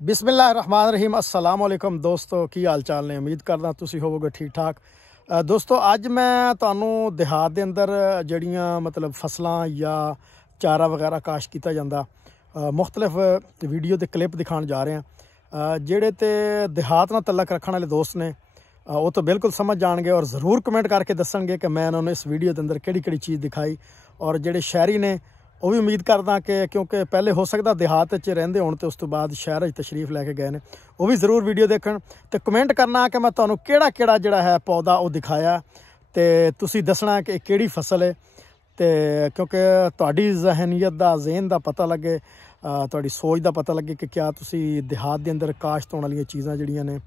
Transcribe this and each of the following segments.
बिस्मिल्लाहिर्रहमानिर्रहीम अस्सलाम वालेकुम दोस्तों, की हाल चाल ने। उम्मीद करदा तुसी होवोगे ठीक ठाक। दोस्तों अज मैं तुहानू देहात दे अंदर जड़ियाँ मतलब फसलां या चारा वगैरह काश किया जाता मुख्तलिफ वीडियो के क्लिप दिखाने जा रहे हैं। जेड़े ते देहात नाल तलक रखने वाले दोस्त ने वो तो बिल्कुल समझ जाएंगे और ज़रूर कमेंट करके दसणगे कि मैं उन्होंने इस वीडियो के अंदर किहड़ी चीज़ दिखाई। और जेड़े शहरी ने वो भी उम्मीद करदा कि क्योंकि पहले हो सकता देहात च रहिंदे होण ते उस तो बाद शहर तशरीफ लैके गए ने, वो भी ज़रूर वीडियो देखण ते कमेंट करना कि मैं तुहानू केड़ा जिहड़ा है पौधा वो दिखाया ते तुसी दसना कि किहड़ी फसल है। ते क्योंकि तुहाडी जहनीयत दा ज़हन दा पता लगे, तुहाडी सोच दा पता लगे कि क्या तुसी देहात दे अंदर काश्त होने वाली चीज़ां जिहड़ियां ने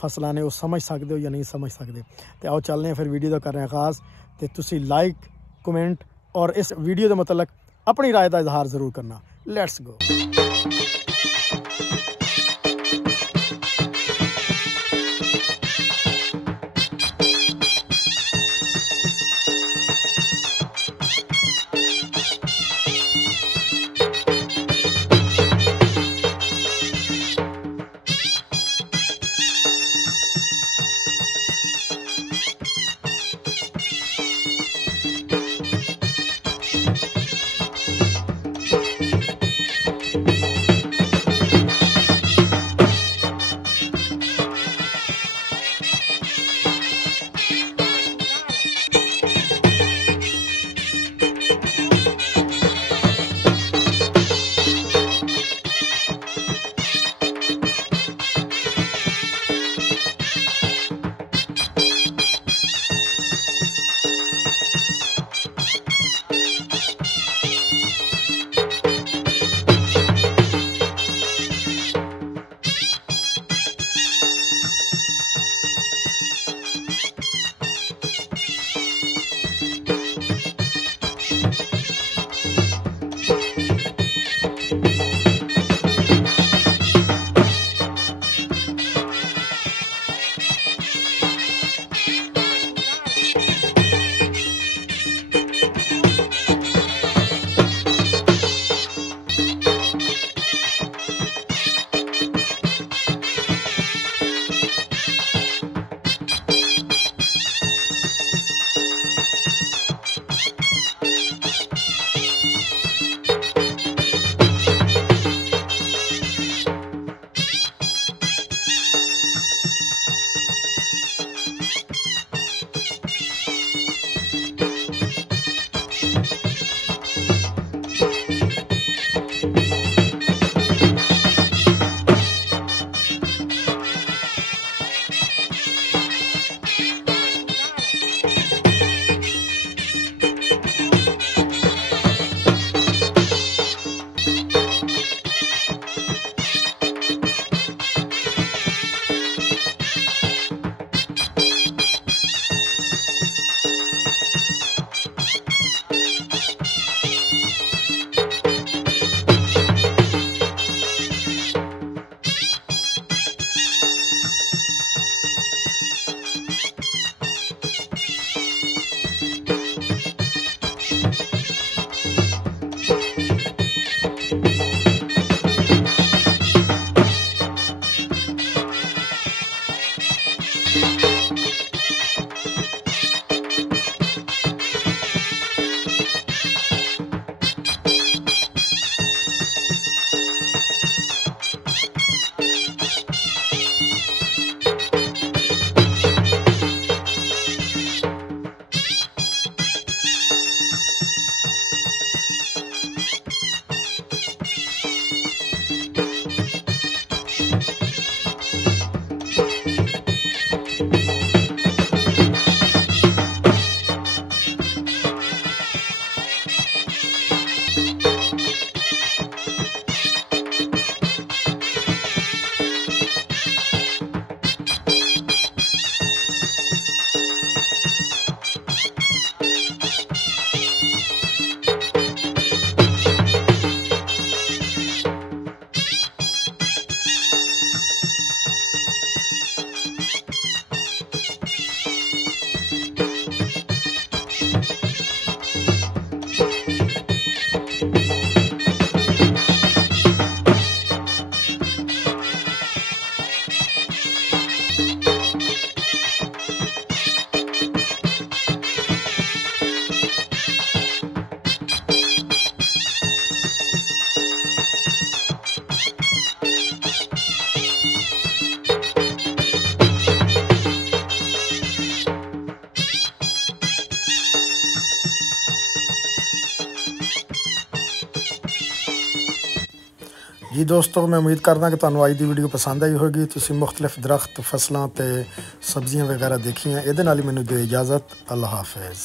फसलां ने वो समझ सकते हो या नहीं समझ सकते। तो आओ चलने फिर वीडियो का कर रहे हैं आगाज़। तो तुसी लाइक कमेंट और इस वीडियो के मतलब अपनी राय का इजहार ज़रूर करना। Let's go. जी दोस्तों, मैं उम्मीद करदा कि तुहानू अज दी वीडियो पसंद आई होगी। तुसीं मुख्तलिफ दरख्त, फसलां ते सब्जियां वगैरह देखियां। इहदे नाल ही मैनू दिओ इजाज़त। अल्लाह हाफिज़।